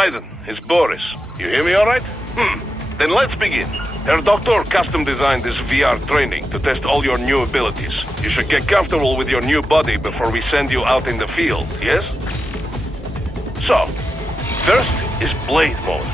Raiden, it's Boris. You hear me all right? Then let's begin. Herr Doctor custom designed this VR training to test all your new abilities. You should get comfortable with your new body before we send you out in the field, yes? So, first is Blade Mode.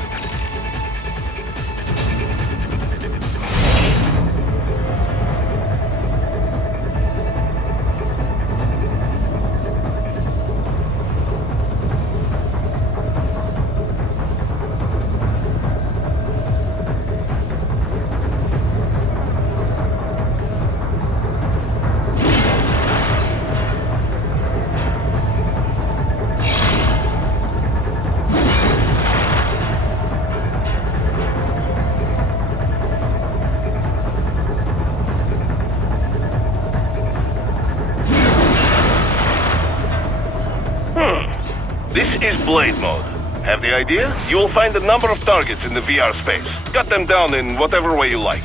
This is Blade Mode. Have the idea? You will find a number of targets in the VR space. Cut them down in whatever way you like.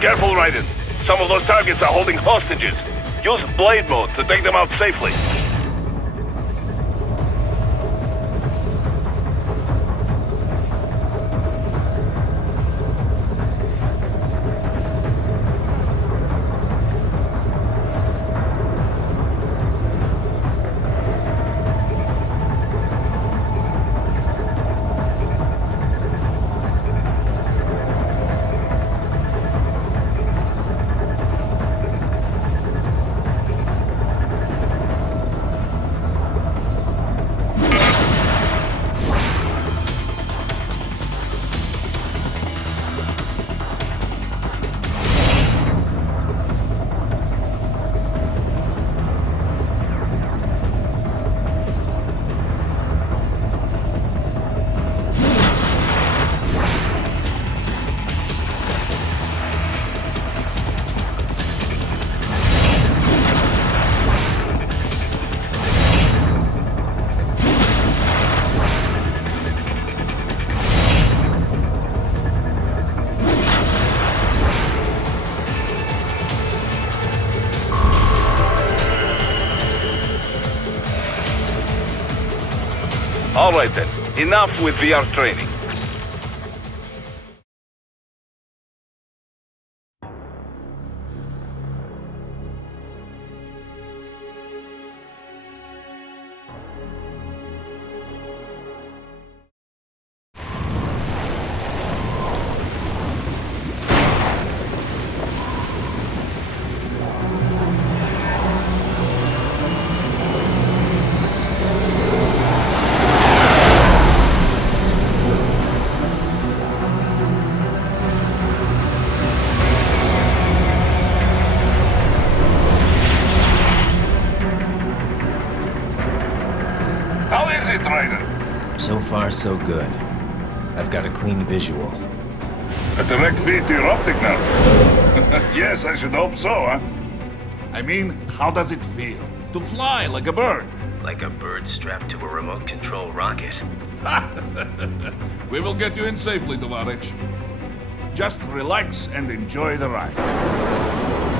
Careful, Raiden. Some of those targets are holding hostages. Use Blade Mode to take them out safely. All right then, enough with VR training. So far, so good. I've got a clean visual. A direct feed to your optic now. Yes, I should hope so, huh? I mean, how does it feel? To fly like a bird? Like a bird strapped to a remote control rocket. We will get you in safely, Tovarich. Just relax and enjoy the ride.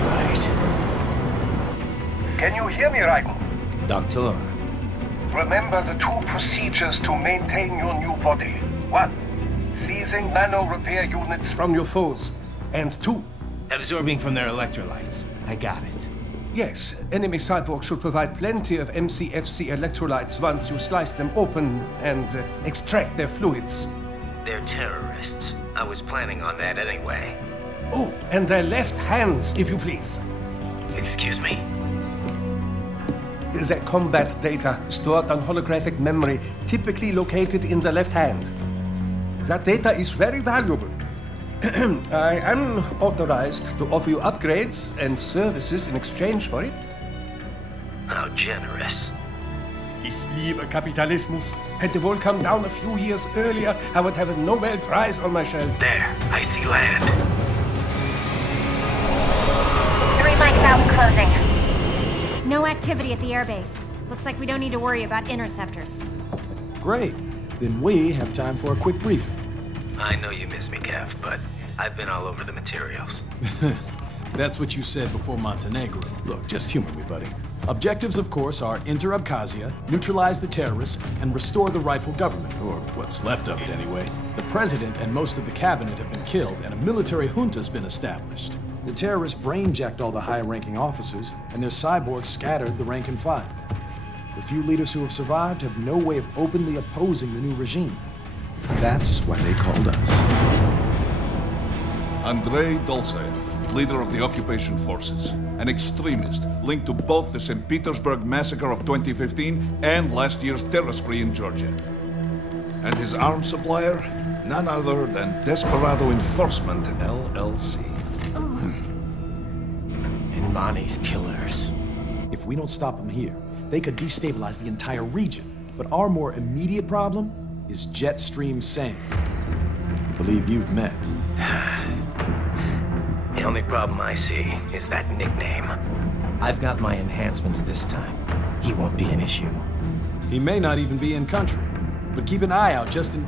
Right. Can you hear me, Raiden? Doctor. Remember the two procedures to maintain your new body. 1. distancing nano repair units from your foes. And 2. Absorbing from their electrolytes. I got it. Yes, enemy cyborgs should provide plenty of MCFC electrolytes once you slice them open and extract their fluids. They're terrorists. I was planning on that anyway. Oh, and their left hands, if you please. Excuse me? The combat data stored on holographic memory, typically located in the left hand. That data is very valuable. I am authorized to offer you upgrades and services in exchange for it. How generous. Ich liebe Kapitalismus. Had the wall come down a few years earlier, I would have a Nobel Prize on my shelf. There, I see land. 3 mics out and closing. No activity at the airbase. Looks like we don't need to worry about interceptors. Great. Then we have time for a quick briefing. I know you miss me, Kev, but I've been all over the materials. That's what you said before Montenegro. Look, just humor me, buddy. Objectives, of course, are enter Abkhazia, neutralize the terrorists, and restore the rightful government, or what's left of it anyway. The president and most of the cabinet have been killed, and a military junta's been established. The terrorists brain-jacked all the high-ranking officers, and their cyborgs scattered the rank and file. The few leaders who have survived have no way of openly opposing the new regime. That's why they called us. Andrei Dolzaev, leader of the occupation forces, an extremist linked to both the St. Petersburg massacre of 2015 and last year's terror spree in Georgia. And his arms supplier, none other than Desperado Enforcement, LLC. And Mani's killers. If we don't stop them here, they could destabilize the entire region. But our more immediate problem is Jetstream Singh. I believe you've met. The only problem I see is that nickname. I've got my enhancements this time. He won't be an issue. He may not even be in country, but keep an eye out just in...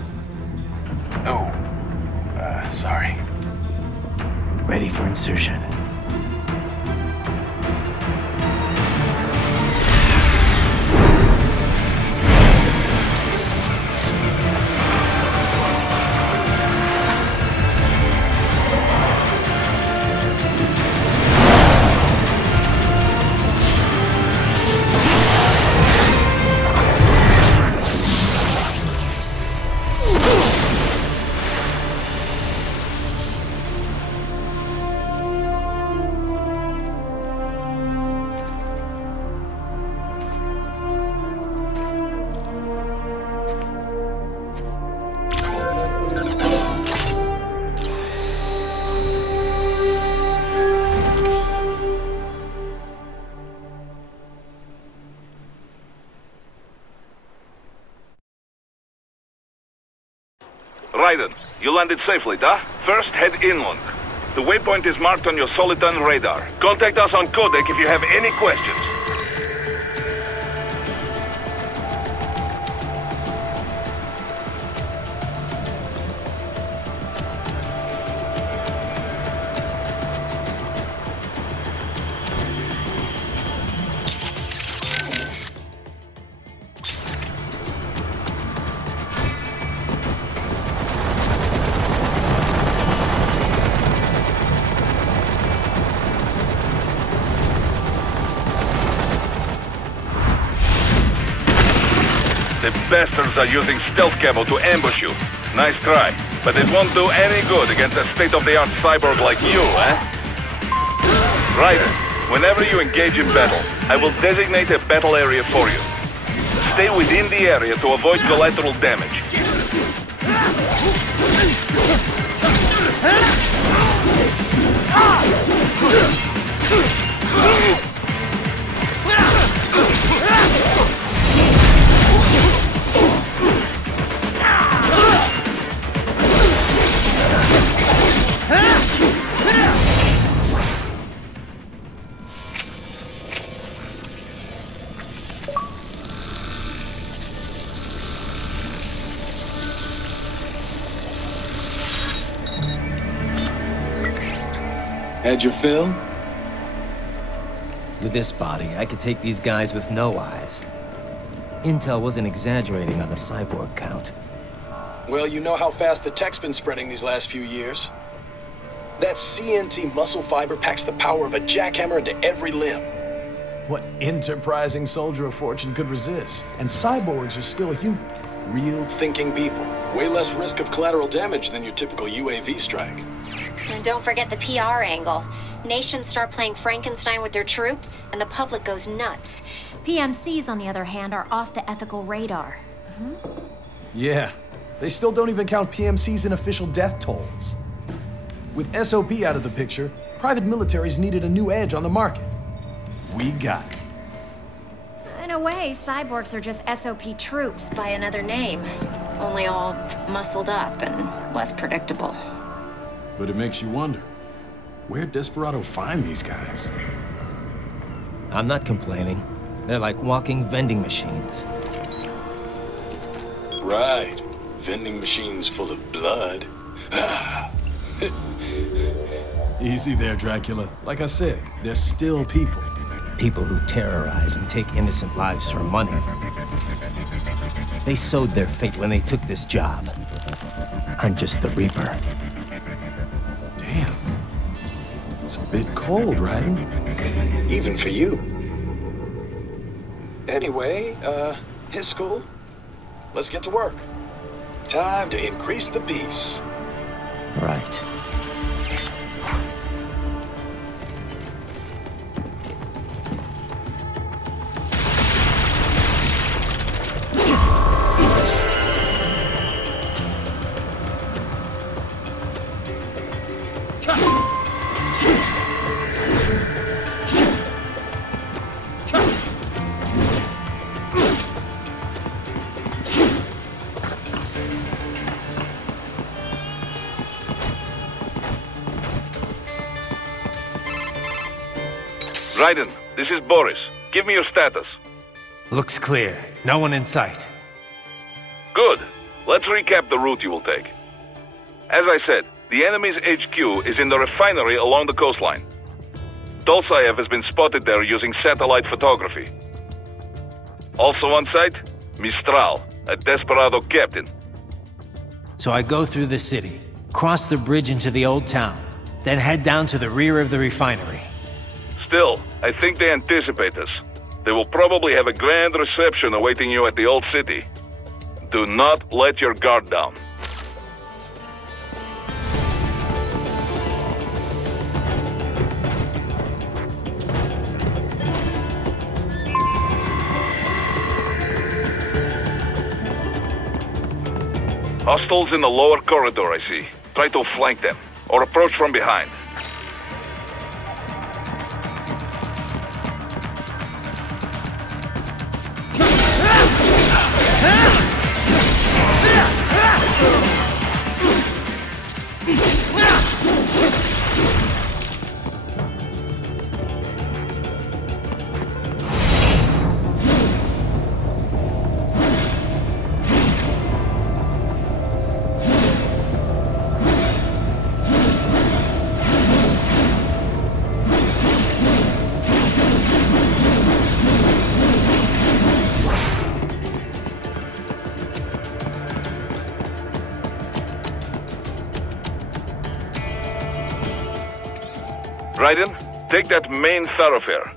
Oh, sorry. Ready for insertion. Raiden, you landed safely, da? First, head inland. The waypoint is marked on your Soliton radar. Contact us on Codec if you have any questions. The bastards are using stealth camo to ambush you. Nice try, but it won't do any good against a state-of-the-art cyborg like you, eh? Ryder, whenever you engage in battle, I will designate a battle area for you. Stay within the area to avoid collateral damage. Had your fill? With this body, I could take these guys with no eyes. Intel wasn't exaggerating on the cyborg count. Well, you know how fast the tech's been spreading these last few years. That CNT muscle fiber packs the power of a jackhammer into every limb. What enterprising soldier of fortune could resist? And cyborgs are still human. Real Thinking people. Way less risk of collateral damage than your typical UAV strike. And don't forget the PR angle. Nations start playing Frankenstein with their troops, and the public goes nuts. PMCs, on the other hand, are off the ethical radar. Yeah, they still don't even count PMCs in official death tolls. With SOP out of the picture, private militaries needed a new edge on the market. We got it. In a way, cyborgs are just SOP troops by another name. Only all muscled up and less predictable. But it makes you wonder, where'd Desperado find these guys? I'm not complaining. They're like walking vending machines. Right. Vending machines full of blood. Easy there, Dracula. Like I said, they're still people. People who terrorize and take innocent lives for money. They sowed their fate when they took this job. I'm just the Reaper. Damn. It's a bit cold, Raiden. Even for you. Anyway, his school? Let's get to work. Time to increase the peace. Right. Raiden, this is Boris. Give me your status. Looks clear. No one in sight. Good. Let's recap the route you will take. As I said, the enemy's HQ is in the refinery along the coastline. Dolsaev has been spotted there using satellite photography. Also on site, Mistral, a Desperado captain. So I go through the city, cross the bridge into the old town, then head down to the rear of the refinery. Still, I think they anticipate us. They will probably have a grand reception awaiting you at the old city. Do not let your guard down. Hostiles in the lower corridor, I see. Try to flank them, or approach from behind. Raiden, take that main thoroughfare.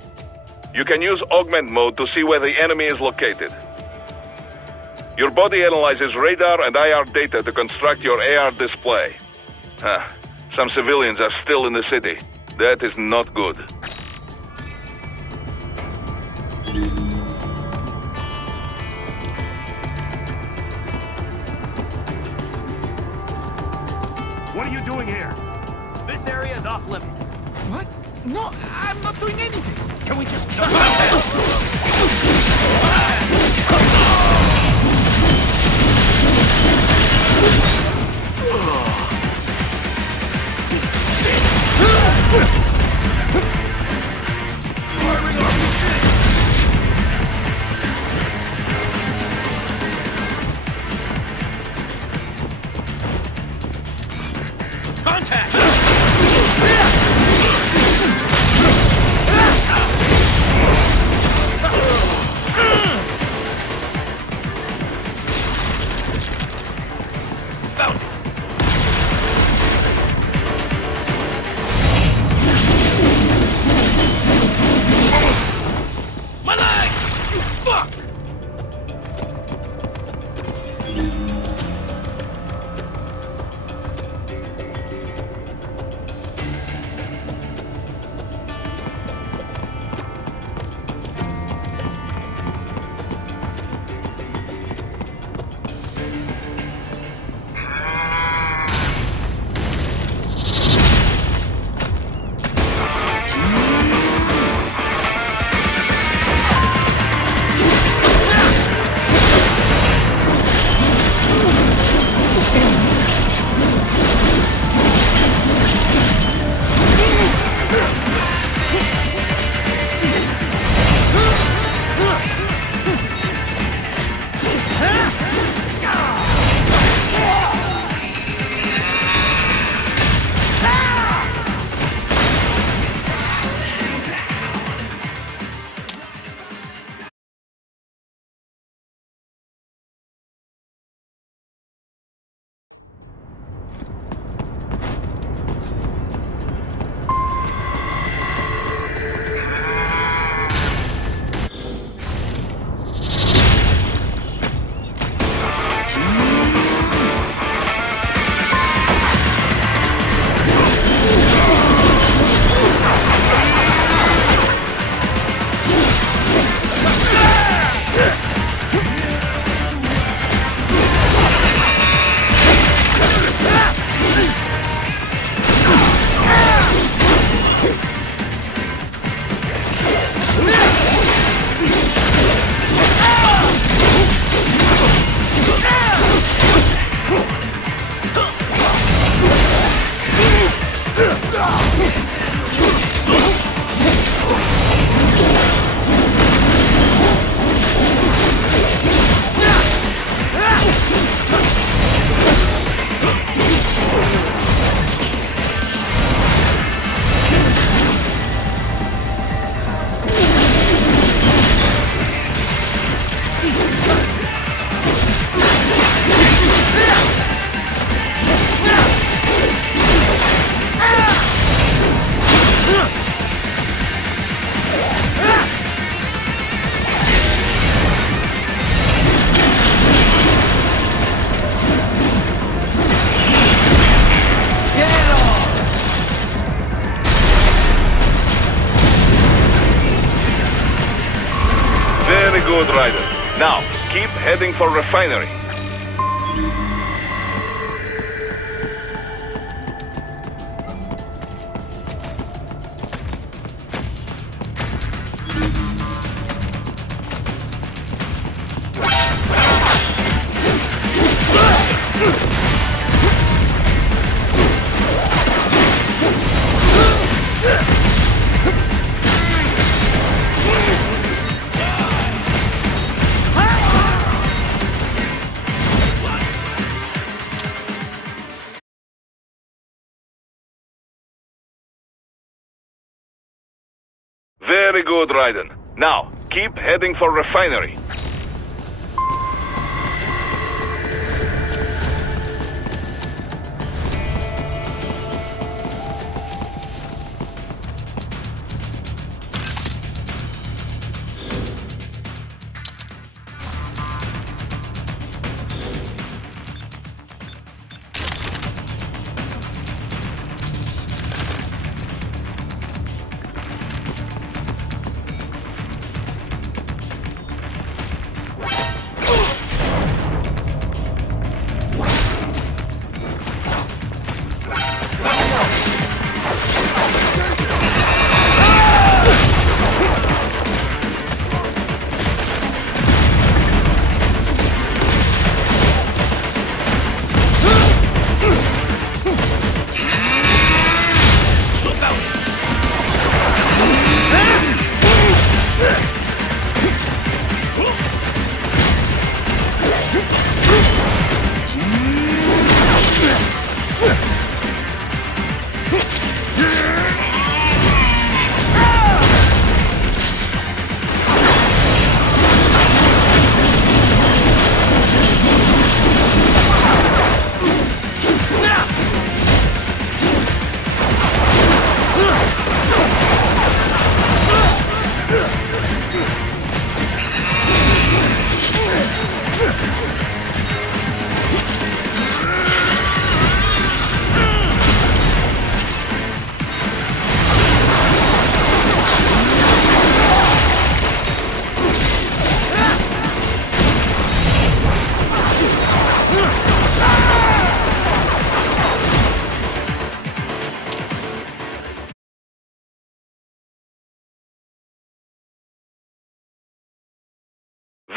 You can use augment mode to see where the enemy is located. Your body analyzes radar and IR data to construct your AR display. Some civilians are still in the city. That is not good. What are you doing here? This area is off limits. What? No, I'm not doing anything. Can we just jump out? Contact! Very good, Ryder. Now, keep heading for refinery. Very good, Raiden. Now, keep heading for refinery.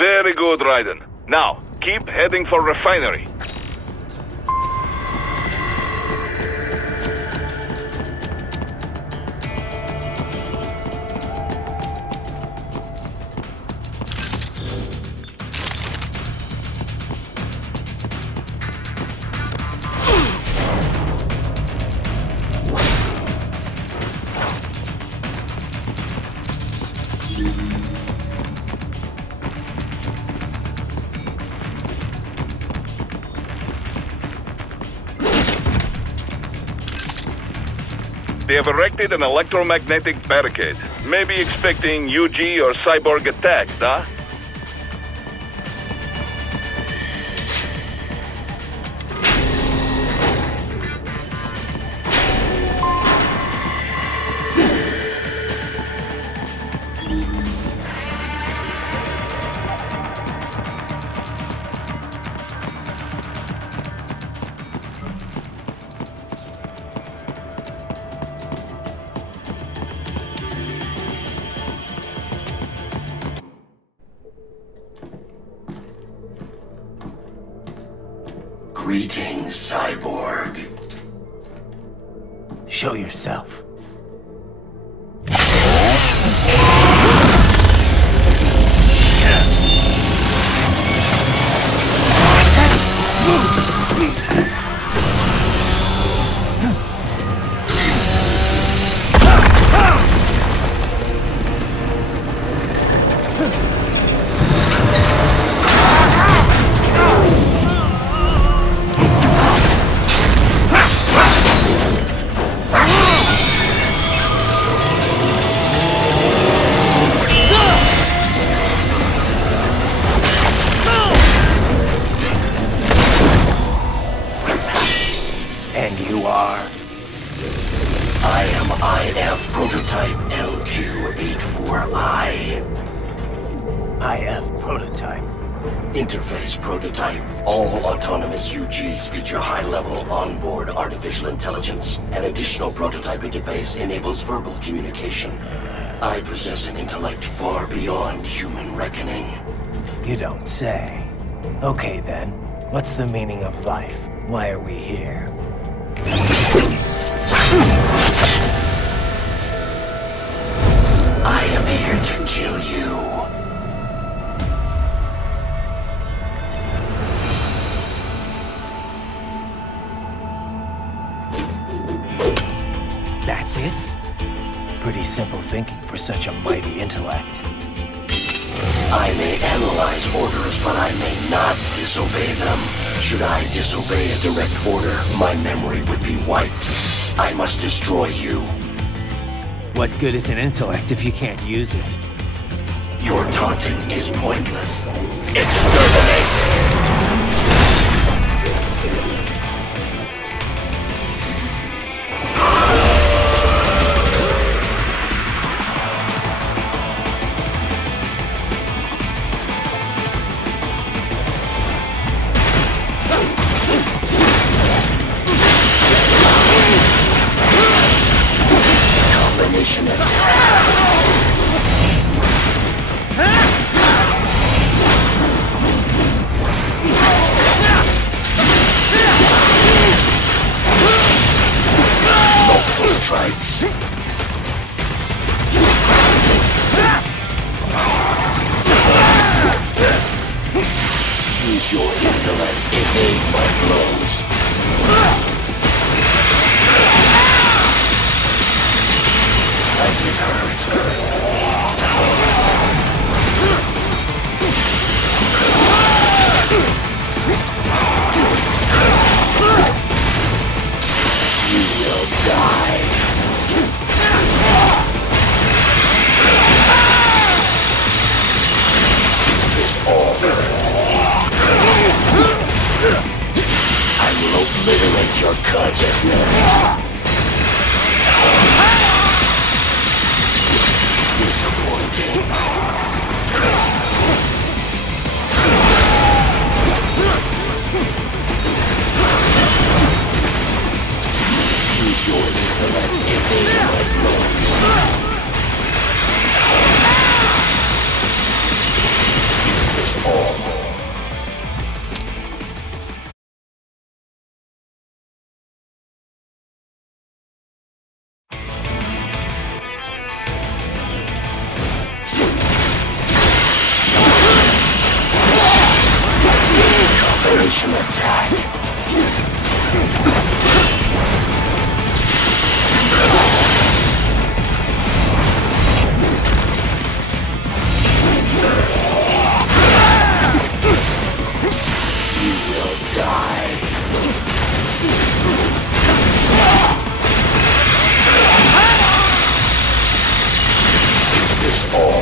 Very good, Raiden. Now, keep heading for refinery. They have erected an electromagnetic barricade. Maybe expecting UG or cyborg attacks, huh? Greetings, cyborg. Show yourself. And you are? I am IF Prototype LQ84I. IF Prototype. Interface Prototype. All autonomous UGs feature high-level onboard artificial intelligence. An additional prototype interface enables verbal communication. I possess an intellect far beyond human reckoning. You don't say. Okay then, what's the meaning of life? Why are we here? I am here to kill you. That's it? Pretty simple thinking for such a mighty intellect. I may analyze orders, but I may not disobey them. Should I disobey a direct order, my memory would be wiped. I must destroy you. What good is an intellect if you can't use it? Your taunting is pointless. Exterminate! Combination attack! Multiple strikes. Use your intellect, evade my blows. As it hurts. You will die. Is this all? I will obliterate your consciousness. Disappointing. Use your intellect, evade my blows. Is this all? Combination attack. You will die. Is this all?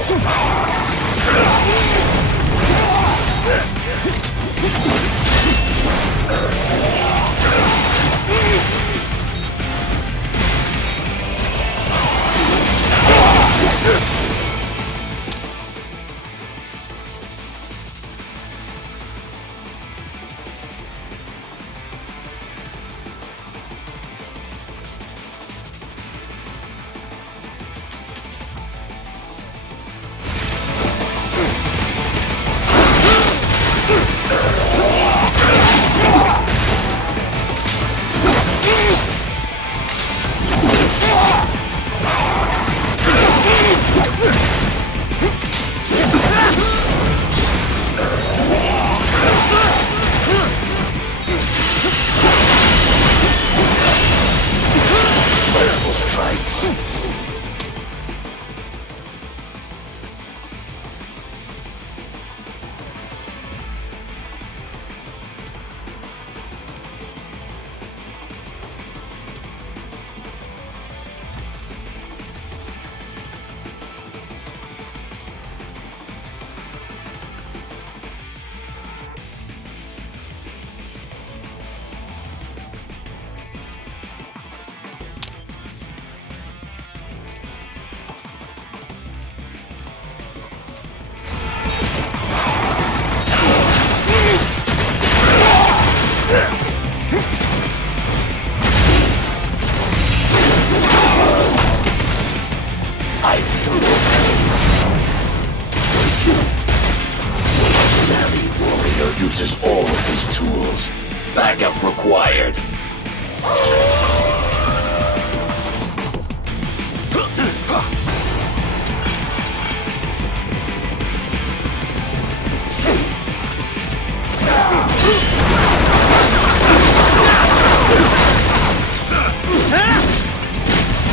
Backup required.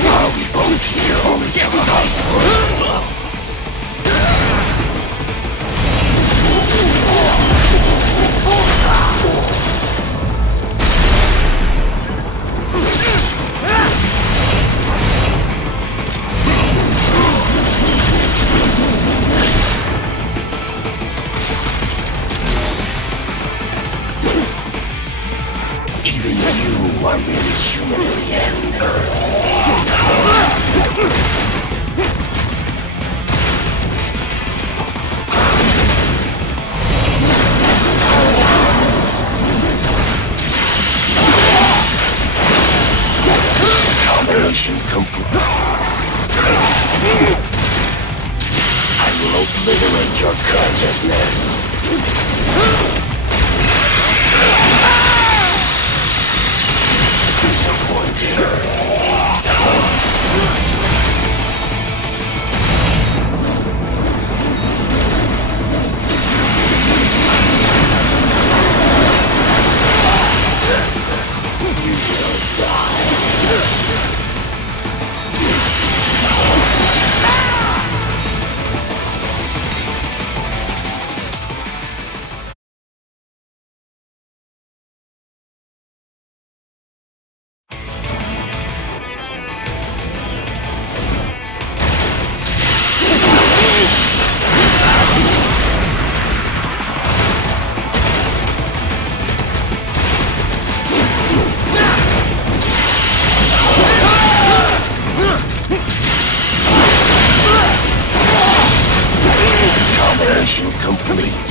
Are we both here only to fight? Even you are really human in the end. Combination complete. I will obliterate your consciousness. Disappointing. You will die. Combination complete.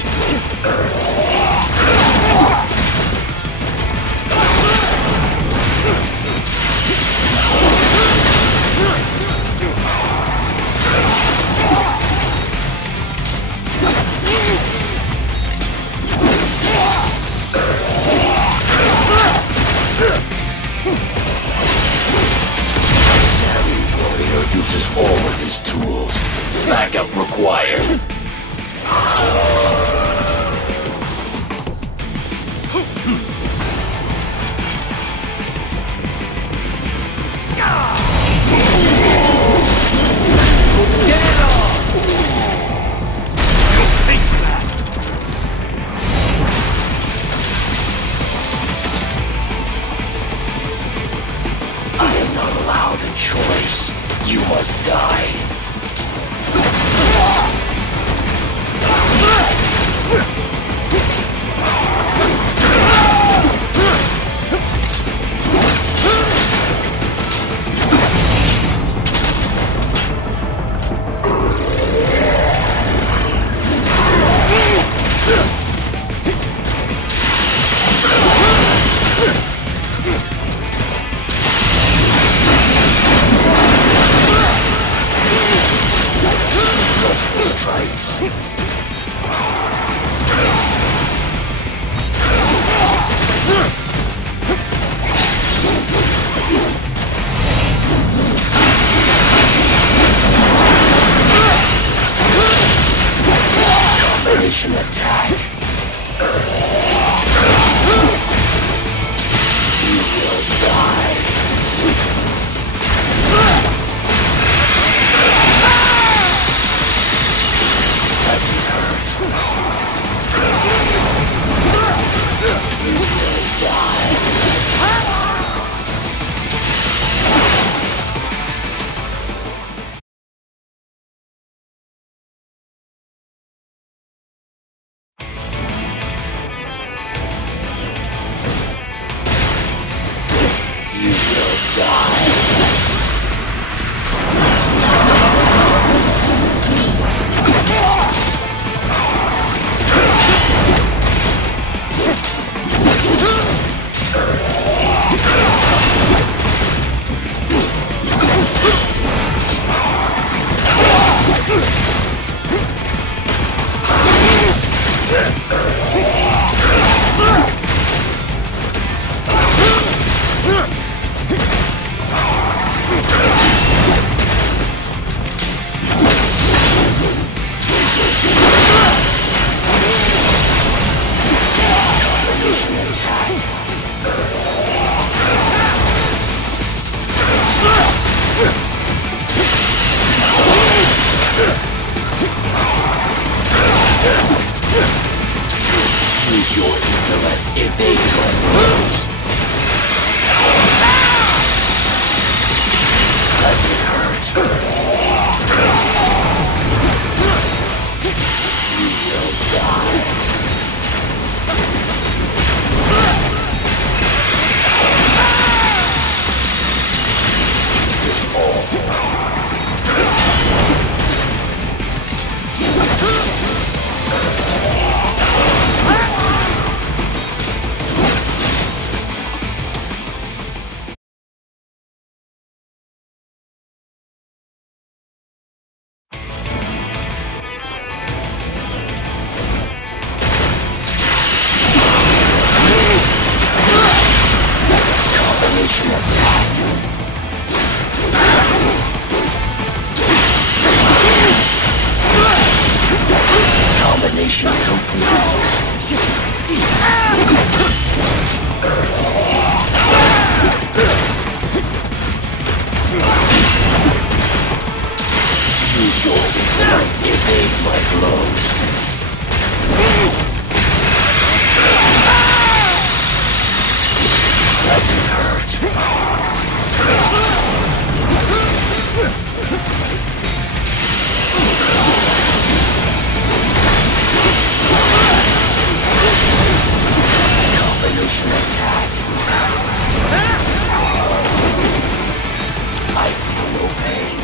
Savvy warrior uses all of his tools. Backup required. I am not allowed a choice. You must die. Strikes. Combination attack. You will die. As Use your intellect. Evade my blows. Does it hurt? You will die. Is this all? Combination attack. Combination complete. Use your intellect. Evade my blows. Does it hurt? Combination attack. I feel no pain.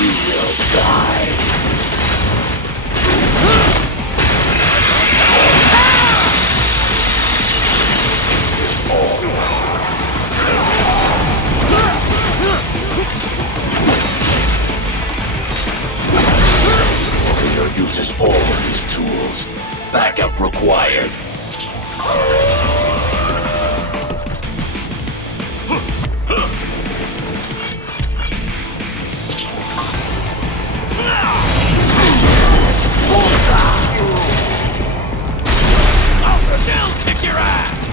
You will die. This is all. Warrior uses all of his tools. Backup required. Kick your ass!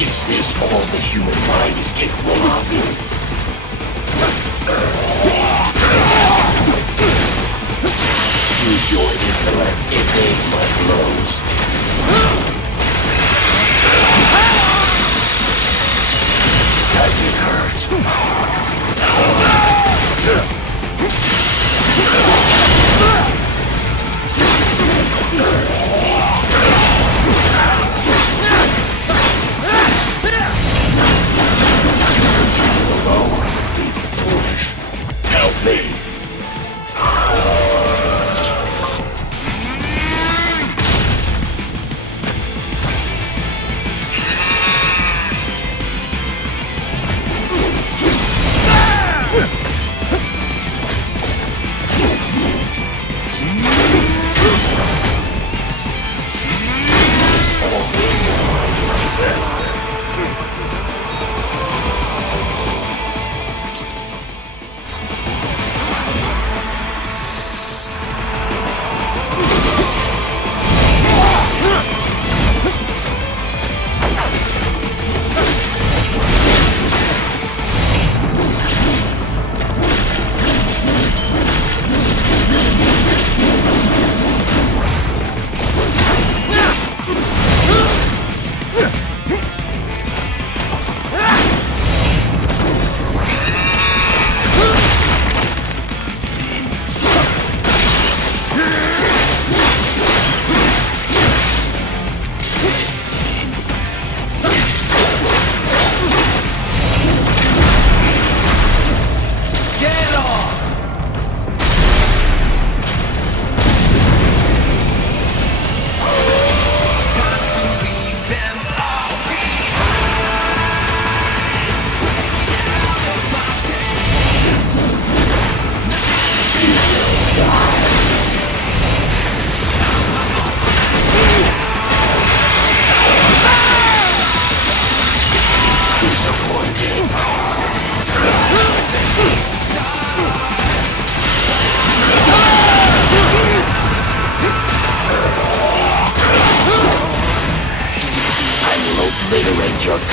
Is this all the human mind is capable of? Use your intellect. Evade my blows. Does it hurt? Alone would be foolish. Help me.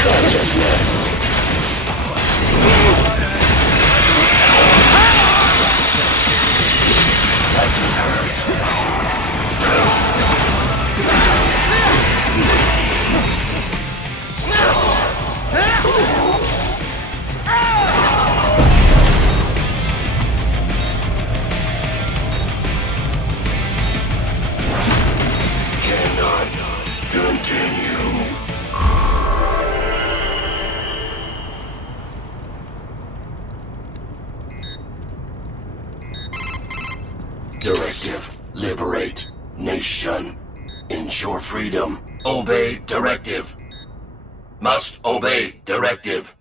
consciousness. Doesn't hurt. Cannot continue. Directive. Liberate. Nation. Ensure freedom. Obey directive. Must obey directive.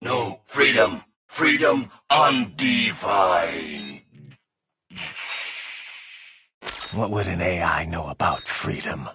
No freedom. Freedom undefined. What would an AI know about freedom?